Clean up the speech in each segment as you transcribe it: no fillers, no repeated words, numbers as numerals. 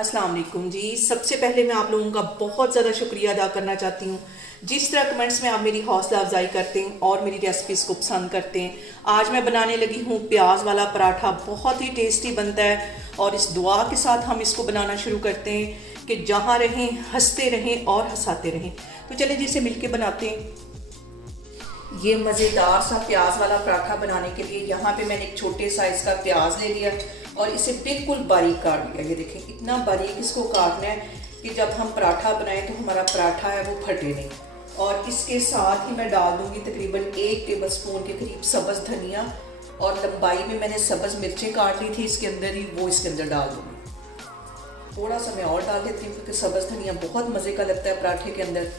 अस्सलाम वालेकुम जी। सबसे पहले मैं आप लोगों का बहुत ज़्यादा शुक्रिया अदा करना चाहती हूँ जिस तरह कमेंट्स में आप मेरी हौसला अफजाई करते हैं और मेरी रेसिपीज़ को पसंद करते हैं। आज मैं बनाने लगी हूँ प्याज वाला पराठा। बहुत ही टेस्टी बनता है और इस दुआ के साथ हम इसको बनाना शुरू करते हैं कि जहाँ रहें हंसते रहें और हंसाते रहें। तो चलिए जी इसे मिल के बनाते हैं। ये मज़ेदार सा प्याज वाला पराठा बनाने के लिए यहाँ पे मैंने एक छोटे साइज़ का प्याज ले लिया और इसे बिल्कुल बारीक काट लिया। ये देखें इतना बारीक इसको काटना है कि जब हम पराठा बनाएं तो हमारा पराठा है वो फटे नहीं। और इसके साथ ही मैं डाल दूँगी तकरीबन 1 टेबलस्पून के करीब सब्ज़ धनिया, और लंबाई में मैंने सब्ज़ मिर्चें काट ली थी इसके अंदर ही, वो इसके अंदर डाल दूँगी। थोड़ा सा मैं और डाल देती हूँ क्योंकि सब्ज़ धनिया बहुत मज़े का लगता है पराठे के अंदर।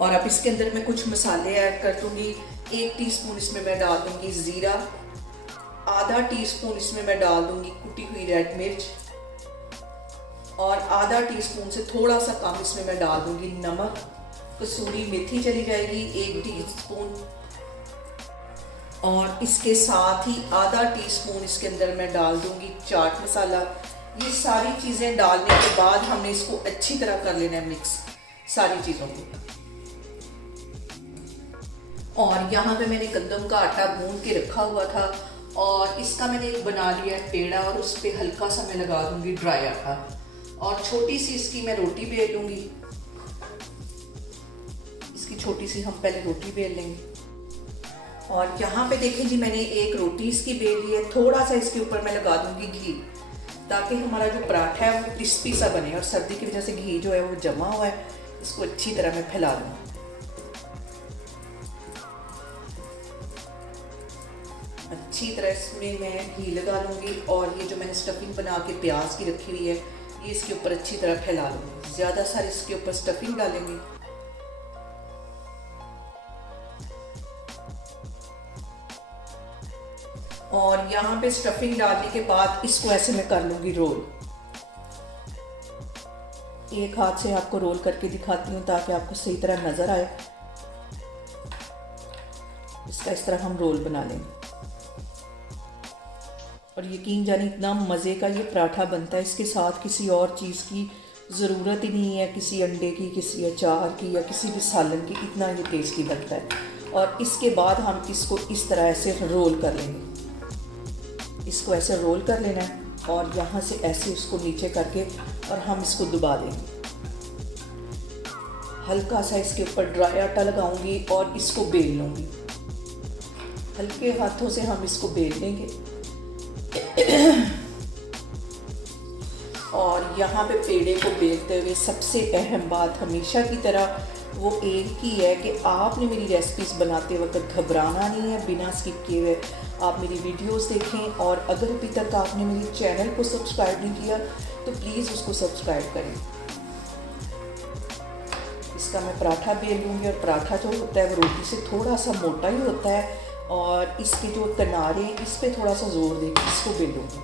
और अब इसके अंदर मैं कुछ मसाले ऐड कर दूँगी। 1 टीस्पून इसमें मैं डाल दूँगी ज़ीरा, आधा टीस्पून इसमें मैं डाल दूँगी कुटी हुई रेड मिर्च, और आधा टीस्पून से थोड़ा सा कम इसमें मैं डाल दूँगी नमक। कसूरी मेथी चली जाएगी 1 टीस्पून, और इसके साथ ही आधा टीस्पून इसके अंदर मैं डाल दूँगी चाट मसाला। ये सारी चीज़ें डालने के बाद हमने इसको अच्छी तरह कर लेना है मिक्स सारी चीज़ों को। और यहाँ पे मैंने गंदम का आटा गूंद के रखा हुआ था और इसका मैंने एक बना लिया है पेड़ा, और उस पर हल्का सा मैं लगा दूंगी ड्राई आटा, और छोटी सी इसकी मैं रोटी बेल लूँगी। इसकी छोटी सी हम पहले रोटी बेल लेंगे। और यहाँ पे देखें जी मैंने एक रोटी इसकी बेल ली है। थोड़ा सा इसके ऊपर मैं लगा दूंगी घी ताकि हमारा जो पराठा है वो क्रिस्पी सा बने, और सर्दी की वजह से घी जो है वो जमा हुआ है, इसको अच्छी तरह मैं फैला दूँगी। अच्छी तरह इसमें मैं घी लगा लूँगी, और ये जो मैंने स्टफिंग बना के प्याज की रखी हुई है ये इसके ऊपर अच्छी तरह फैला लूँगी। ज़्यादा सारी इसके ऊपर स्टफिंग डालेंगे। और यहाँ पे स्टफिंग डालने के बाद इसको ऐसे मैं कर लूँगी रोल। एक हाथ से आपको रोल करके दिखाती हूँ ताकि आपको सही तरह नज़र आए। इसका इस तरह हम रोल बना लेंगे, और यकीन जाने इतना मज़े का ये पराठा बनता है, इसके साथ किसी और चीज़ की ज़रूरत ही नहीं है, किसी अंडे की, किसी अचार की या किसी भी सालन की। इतना ये टेस्टी लगता है। और इसके बाद हम इसको इस तरह ऐसे रोल कर लेंगे। इसको ऐसे रोल कर लेना है और यहाँ से ऐसे उसको नीचे करके और हम इसको दबा देंगे। हल्का सा इसके ऊपर ड्राई आटा लगाऊंगी और इसको बेल लूँगी। हल्के हाथों से हम इसको बेल लेंगे। और यहाँ पे पेड़े को बेलते हुए सबसे अहम बात हमेशा की तरह वो एक ही है कि आपने मेरी रेसिपीज़ बनाते वक्त घबराना नहीं है। बिना स्किप किए हुए आप मेरी वीडियोस देखें, और अगर अभी तक आपने मेरे चैनल को सब्सक्राइब नहीं किया तो प्लीज़ उसको सब्सक्राइब करें। इसका मैं पराठा बेल लूँगी, और पराठा जो होता है वो रोटी से थोड़ा सा मोटा ही होता है, और इसके जो किनारे इस पर थोड़ा सा जोर देकर इसको बेलूँगी।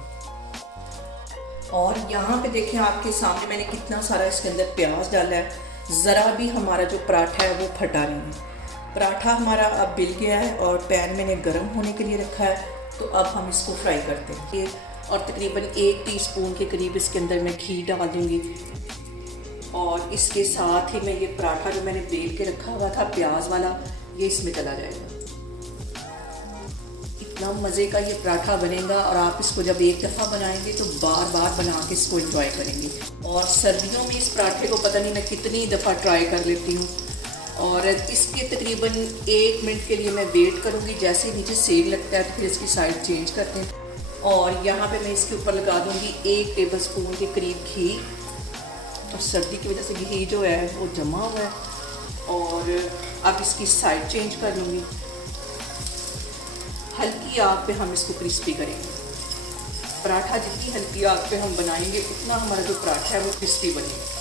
और यहाँ पे देखें आपके सामने मैंने कितना सारा इसके अंदर प्याज डाला है। ज़रा भी हमारा जो पराठा है वो फटा नहीं है। पराठा हमारा अब बिल गया है और पैन मैंने गर्म होने के लिए रखा है। तो अब हम इसको फ्राई करते हैं। और तकरीबन 1 टीस्पून के करीब इसके अंदर मैं घी डाल दूँगी, और इसके साथ ही मैं ये पराठा जो मैंने बेल के रखा हुआ था प्याज वाला, ये इसमें चला जाएगा। इतना मज़े का ये पराठा बनेगा, और आप इसको जब एक दफ़ा बनाएंगे तो बार बार बना के इसको एंजॉय करेंगे। और सर्दियों में इस पराठे को पता नहीं मैं कितनी दफ़ा ट्राई कर लेती हूँ। और इसके तकरीबन 1 मिनट के लिए मैं वेट करूँगी। जैसे ही नीचे सेक लगता है तो फिर इसकी साइड चेंज करते हैं। और यहाँ पे मैं इसके ऊपर लगा दूँगी 1 टेबलस्पून के करीब घी, और सर्दी की वजह से घी जो है वो जमा हुआ है। और अब इसकी साइड चेंज कर लूँगी। हल्की आग पे हम इसको क्रिस्पी करेंगे। पराठा जितनी हल्की आग पे हम बनाएंगे उतना हमारा जो पराठा है वो क्रिस्पी बनेगा।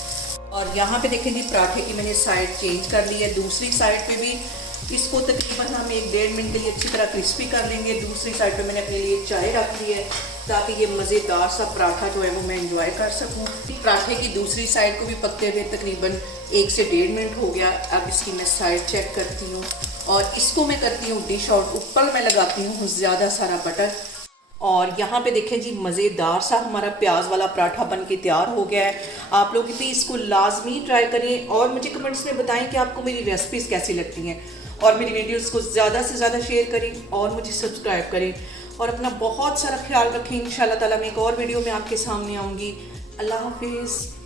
और यहाँ पे देखें जी पराठे की मैंने साइड चेंज कर ली है। दूसरी साइड पे भी इसको तकरीबन हम 1-1.5 मिनट के लिए अच्छी तरह क्रिस्पी कर लेंगे। दूसरी साइड पे मैंने अपने लिए चाय रख ली है ताकि ये मज़ेदार सा पराठा जो है वो मैं एंजॉय कर सकूँ। पराठे की दूसरी साइड को भी पकते हुए तकरीबन 1 से 1.5 मिनट हो गया। अब इसकी मैं साइड चेक करती हूँ, और इसको मैं करती हूँ डिश आउट। ऊपर मैं लगाती हूँ ज़्यादा सारा बटर, और यहाँ पे देखें जी, मज़ेदार सा हमारा प्याज वाला पराठा बन के तैयार हो गया है। आप लोग भी इसको लाजमी ट्राई करें और मुझे कमेंट्स में बताएं कि आपको मेरी रेसिपीज़ कैसी लगती हैं, और मेरी वीडियोस को ज़्यादा से ज़्यादा शेयर करें और मुझे सब्सक्राइब करें, और अपना बहुत सारा ख्याल रखें। इंशाल्लाह ताला मैं एक और वीडियो में आपके सामने आऊँगी। अल्लाह हाफिज़।